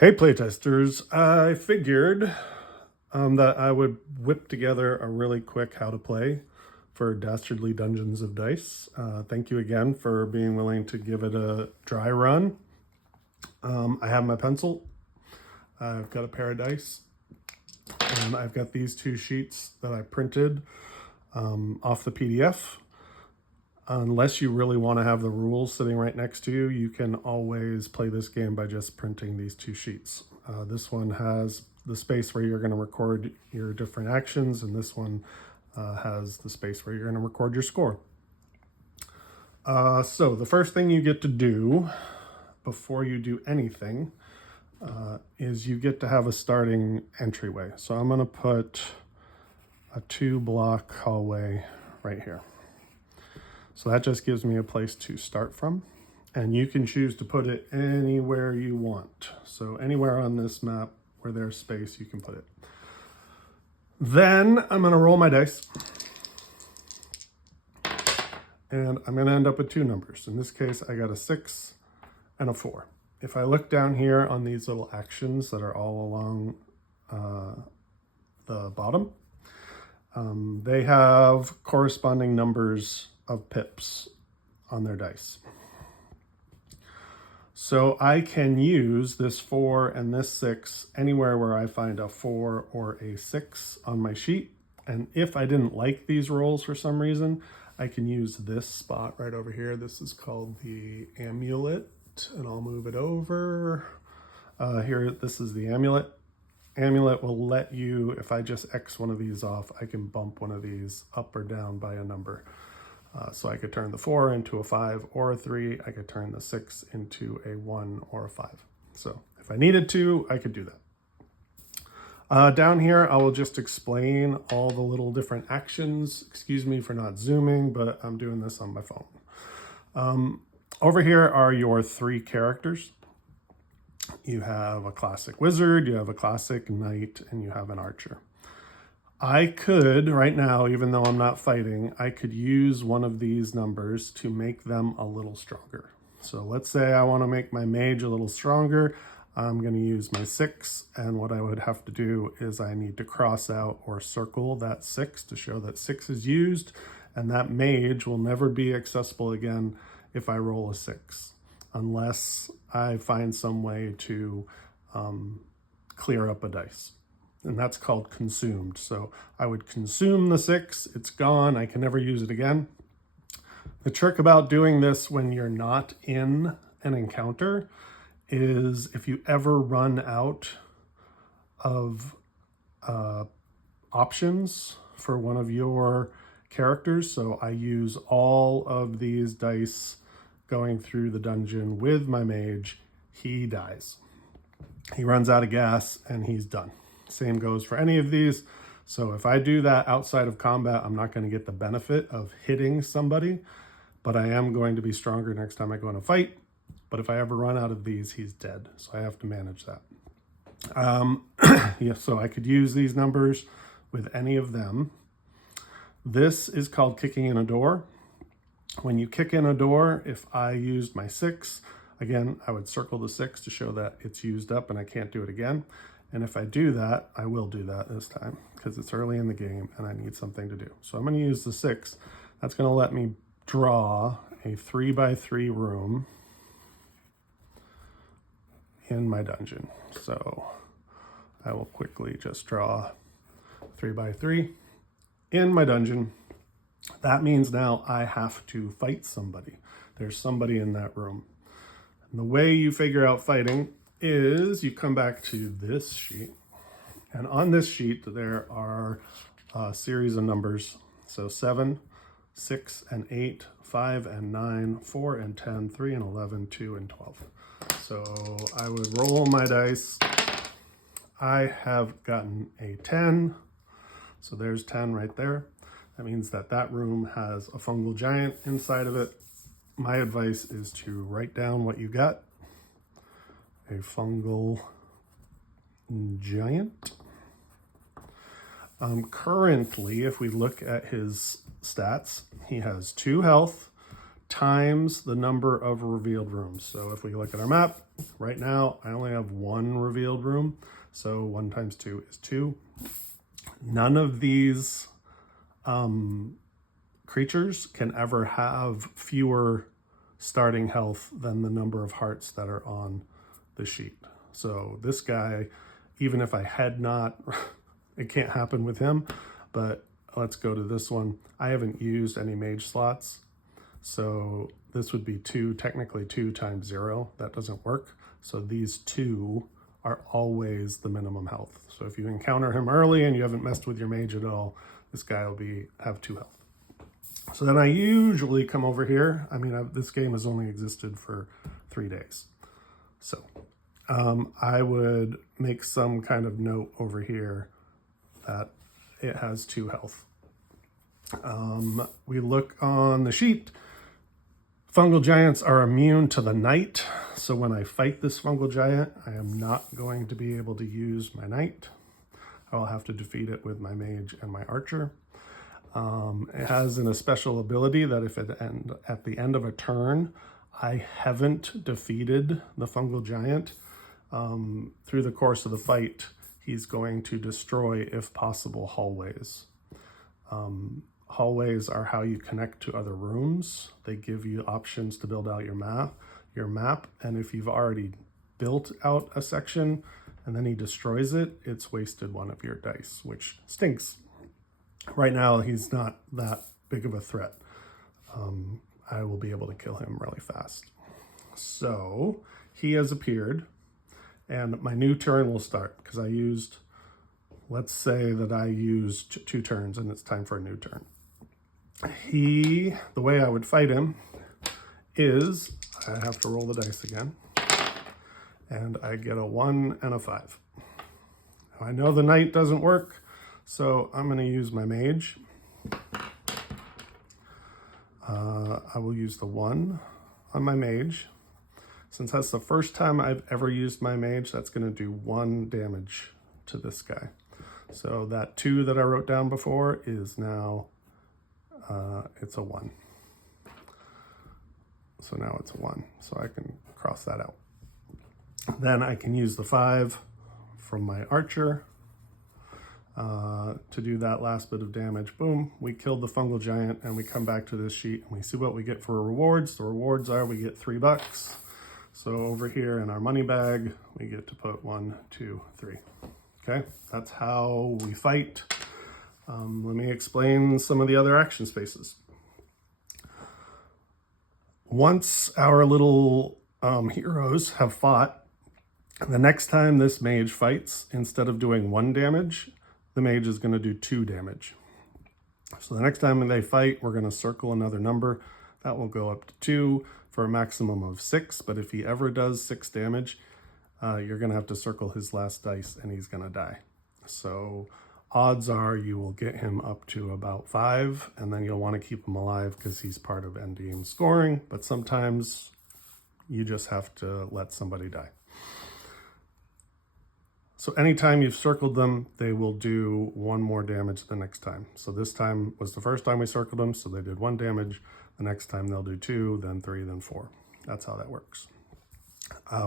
Hey playtesters, I figured that I would whip together a really quick how to play for Dastardly Dungeons of Dice. Thank you again for being willing to give it a dry run. I have my pencil, I've got a pair of dice, and I've got these two sheets that I printed off the PDF. Unless you really want to have the rules sitting right next to you, you can always play this game by just printing these two sheets. This one has the space where you're going to record your different actions, and this one has the space where you're going to record your score. So the first thing you get to do before you do anything is you get to have a starting entryway. So I'm going to put a 2-block hallway right here. So that just gives me a place to start from, and you can choose to put it anywhere you want. So anywhere on this map where there's space, you can put it. Then I'm going to roll my dice, and I'm going to end up with two numbers. In this case, I got a 6 and a 4. If I look down here on these little actions that are all along the bottom, they have corresponding numbers of pips on their dice. So I can use this 4 and this 6 anywhere where I find a 4 or a 6 on my sheet. And if I didn't like these rolls for some reason, I can use this spot right over here. This is called the amulet, and I'll move it over. Here, this is the amulet. Amulet will let you, if I just X one of these off, I can bump one of these up or down by a number. So I could turn the 4 into a 5 or a 3. I could turn the 6 into a 1 or a 5. So if I needed to, I could do that. Down here, I will just explain all the little different actions. Excuse me for not zooming, but I'm doing this on my phone. Over here are your 3 characters. You have a classic wizard, you have a classic knight, and you have an archer. I could, right now, even though I'm not fighting, I could use one of these numbers to make them a little stronger. So let's say I want to make my mage a little stronger. I'm going to use my 6, and what I would have to do is I need to cross out or circle that 6 to show that 6 is used, and that mage will never be accessible again if I roll a 6, unless I find some way to clear up a dice. And that's called consumed. So I would consume the 6, it's gone, I can never use it again. The trick about doing this when you're not in an encounter is if you ever run out of options for one of your characters, so I use all of these dice going through the dungeon with my mage, he dies. He runs out of gas and he's done. Same goes for any of these. So if I do that outside of combat, I'm not going to get the benefit of hitting somebody, but I am going to be stronger next time I go in a fight. But if I ever run out of these, he's dead. So I have to manage that. Yeah, so I could use these numbers with any of them. This is called kicking in a door. When you kick in a door, if I used my 6, again, I would circle the 6 to show that it's used up and I can't do it again. And if I do that, I will do that this time because it's early in the game and I need something to do. So I'm going to use the 6. That's going to let me draw a 3x3 room in my dungeon. So I will quickly just draw 3x3 in my dungeon. That means now I have to fight somebody. There's somebody in that room. And the way you figure out fighting is you come back to this sheet, and on this sheet there are a series of numbers. So 7, 6, and 8, 5 and 9, 4 and 10, 3 and 11, 2 and 12. So I would roll my dice. I have gotten a 10. So there's 10 right there. That means that that room has a fungal giant inside of it. My advice is to write down what you got. A fungal giant. Currently, if we look at his stats, he has 2 health, times the number of revealed rooms. So if we look at our map, right now I only have one revealed room. So 1 times 2 is 2. None of these creatures can ever have fewer starting health than the number of hearts that are on the sheet. So this guy, even if I had not, it can't happen with him, but let's go to this one. I haven't used any mage slots. So this would be 2, technically 2 times 0. That doesn't work. So these 2 are always the minimum health. So if you encounter him early and you haven't messed with your mage at all, this guy will have 2 health. So then I usually come over here. I mean, this game has only existed for 3 days. So I would make some kind of note over here that it has 2 health. We look on the sheet. Fungal giants are immune to the knight. So when I fight this fungal giant, I am not going to be able to use my knight. I will have to defeat it with my mage and my archer. It has a special ability that if at the end of a turn, I haven't defeated the fungal giant, through the course of the fight, he's going to destroy, if possible, hallways. Hallways are how you connect to other rooms. They give you options to build out your map, and if you've already built out a section and then he destroys it, it's wasted 1 of your dice, which stinks. Right now, he's not that big of a threat. I will be able to kill him really fast. So he has appeared, and my new turn will start because let's say that I used 2 turns and it's time for a new turn. The way I would fight him is I have to roll the dice again, and I get a 1 and a 5. Now, I know the knight doesn't work, so I'm going to use my mage. I will use the 1 on my mage. Since that's the first time I've ever used my mage, that's going to do 1 damage to this guy. So that 2 that I wrote down before is now, it's a 1. So now it's a 1. So I can cross that out. Then I can use the 5 from my archer to do that last bit of damage. Boom, we killed the fungal giant, and we come back to this sheet and we see what we get for rewards. The rewards are we get $3. So over here in our money bag, we get to put 1, 2, 3. Okay, that's how we fight. Let me explain some of the other action spaces. Once our little heroes have fought, the next time this mage fights, instead of doing 1 damage, the mage is going to do 2 damage. So the next time they fight, we're going to circle another number. That will go up to 2 for a maximum of 6. But if he ever does 6 damage, you're going to have to circle his last dice and he's going to die. So odds are you will get him up to about 5, and then you'll want to keep him alive because he's part of end game scoring. But sometimes you just have to let somebody die. So anytime you've circled them, they will do 1 more damage the next time. So this time was the first time we circled them, so they did 1 damage. The next time they'll do 2, then 3, then 4. That's how that works.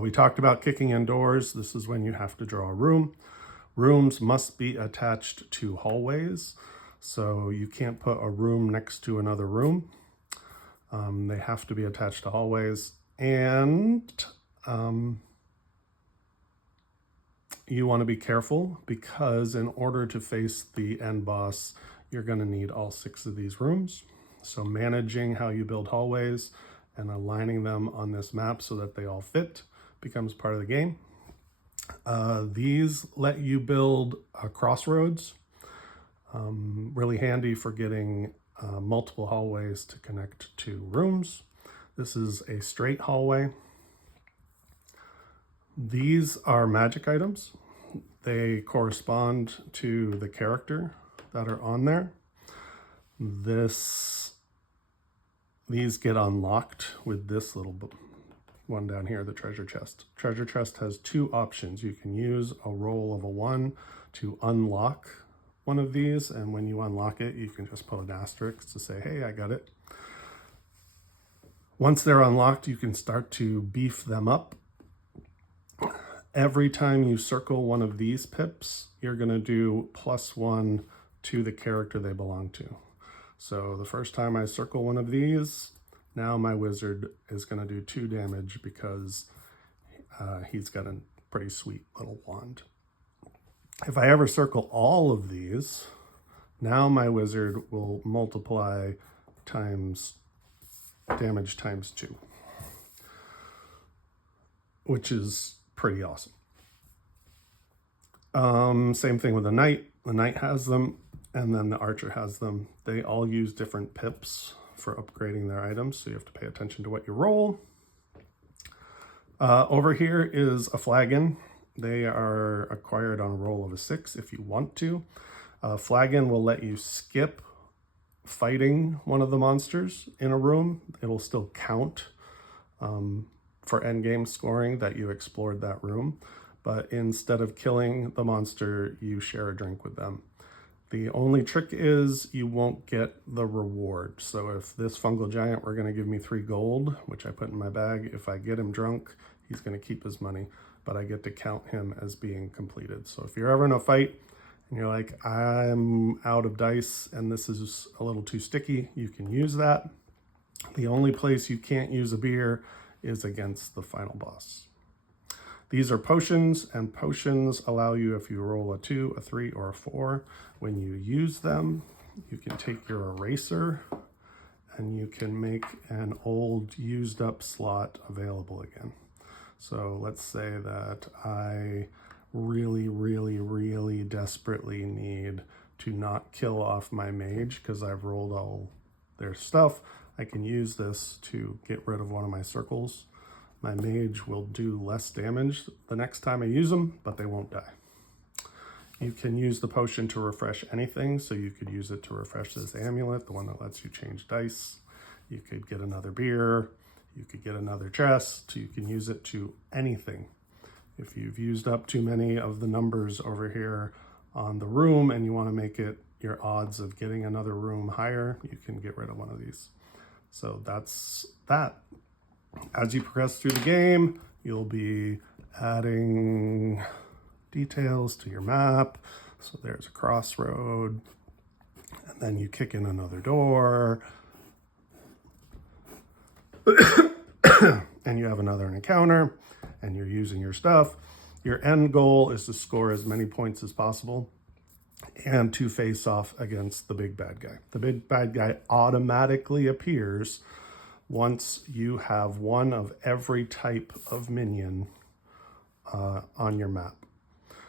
We talked about kicking indoors. This is when you have to draw a room. Rooms must be attached to hallways, so you can't put a room next to another room. They have to be attached to hallways, and you want to be careful because in order to face the end boss, you're going to need all 6 of these rooms. So managing how you build hallways and aligning them on this map so that they all fit becomes part of the game. These let you build crossroads. Really handy for getting multiple hallways to connect to rooms. This is a straight hallway. These are magic items. They correspond to the character that are on there. These get unlocked with this little one down here, the treasure chest. Treasure chest has 2 options. You can use a roll of a 1 to unlock one of these, and when you unlock it, you can just put an asterisk to say, hey, I got it. Once they're unlocked, you can start to beef them up. Every time you circle one of these pips, you're going to do +1 to the character they belong to. So the first time I circle one of these, now my wizard is going to do 2 damage because he's got a pretty sweet little wand. If I ever circle all of these, now my wizard will multiply times damage times 2, which is pretty awesome. Same thing with the knight. The knight has them, and then the archer has them. They all use different pips for upgrading their items, so you have to pay attention to what you roll. Over here is a flagon. They are acquired on a roll of a 6 if you want to. Flagon will let you skip fighting one of the monsters in a room. It'll still count for endgame scoring that you explored that room, but instead of killing the monster, you share a drink with them. The only trick is you won't get the reward. So if this fungal giant were going to give me 3 gold, which I put in my bag, if I get him drunk, he's going to keep his money, but I get to count him as being completed. So if you're ever in a fight and you're like, I'm out of dice and this is a little too sticky, you can use that. The only place you can't use a beer is against the final boss. These are potions, and potions allow you, if you roll a 2, a 3, or a 4, when you use them, you can take your eraser and you can make an old used up slot available again. So let's say that I really desperately need to not kill off my mage because I've rolled all their stuff. I can use this to get rid of one of my circles. My mage will do less damage the next time I use them, but they won't die. You can use the potion to refresh anything, so you could use it to refresh this amulet, the one that lets you change dice. You could get another beer, you could get another chest, you can use it to anything. If you've used up too many of the numbers over here on the room and you want to make it your odds of getting another room higher, you can get rid of one of these. So that's that. As you progress through the game, you'll be adding details to your map. So there's a crossroad, and then you kick in another door, and you have another encounter, and you're using your stuff. Your end goal is to score as many points as possible and to face off against the big bad guy. The big bad guy automatically appears once you have one of every type of minion on your map.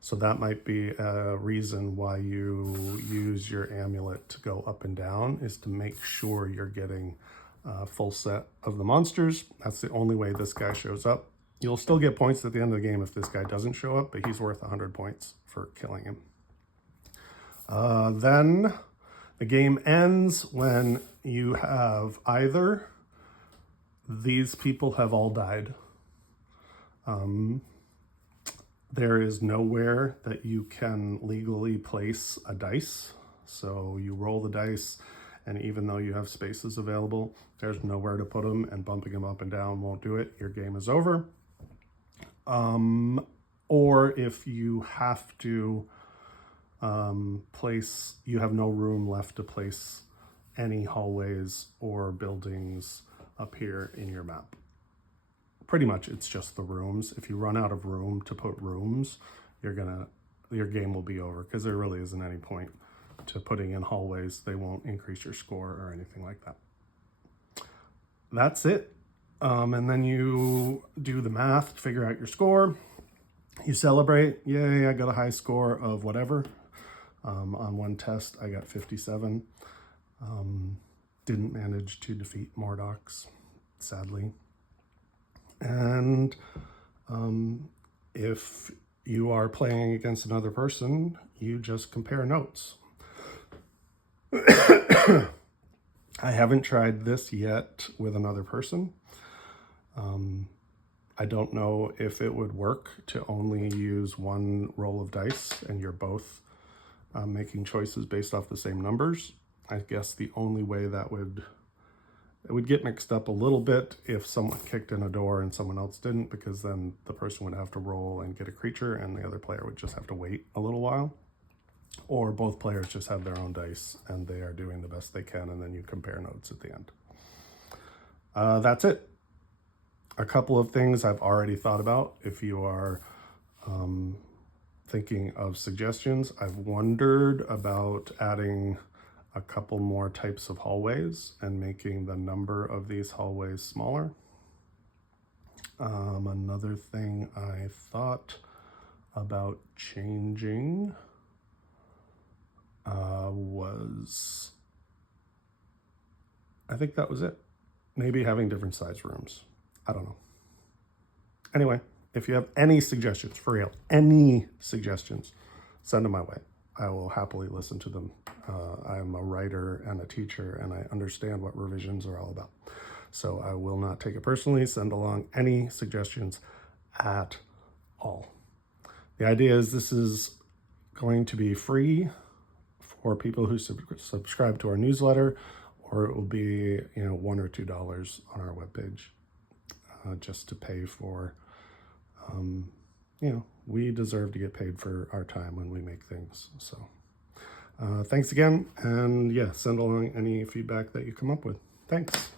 So that might be a reason why you use your amulet to go up and down, is to make sure you're getting a full set of the monsters. That's the only way this guy shows up. You'll still get points at the end of the game if this guy doesn't show up, but he's worth 100 points for killing him. Then the game ends when you have either these people have all died. There is nowhere that you can legally place a dice. So you roll the dice, and even though you have spaces available, there's nowhere to put them, and bumping them up and down won't do it. Your game is over. Or if you have to you have no room left to place any hallways or buildings up here in your map. Pretty much it's just the rooms. If you run out of room to put rooms, your game will be over, because there really isn't any point to putting in hallways. They won't increase your score or anything like that. That's it. And then you do the math to figure out your score. You celebrate. Yay, I got a high score of whatever. On one test, I got 57. Didn't manage to defeat Mordox, sadly. And if you are playing against another person, you just compare notes. I haven't tried this yet with another person. I don't know if it would work to only use one roll of dice and you're both making choices based off the same numbers. I guess the only way that would It would get mixed up a little bit if someone kicked in a door and someone else didn't, because then the person would have to roll and get a creature and the other player would just have to wait a little while. Or both players just have their own dice and they are doing the best they can, and then you compare notes at the end. That's it. A couple of things I've already thought about. If you are thinking of suggestions, I've wondered about adding a couple more types of hallways and making the number of these hallways smaller. Another thing I thought about changing was, I think that was it. Maybe having different size rooms. I don't know. Anyway, if you have any suggestions, for real, any suggestions, send them my way. I will happily listen to them. I'm a writer and a teacher, and I understand what revisions are all about. So I will not take it personally. Send along any suggestions at all. The idea is this is going to be free for people who subscribe to our newsletter, or it will be, $1 or $2 on our webpage, just to pay for, we deserve to get paid for our time when we make things. So thanks again. And yeah, send along any feedback that you come up with. Thanks.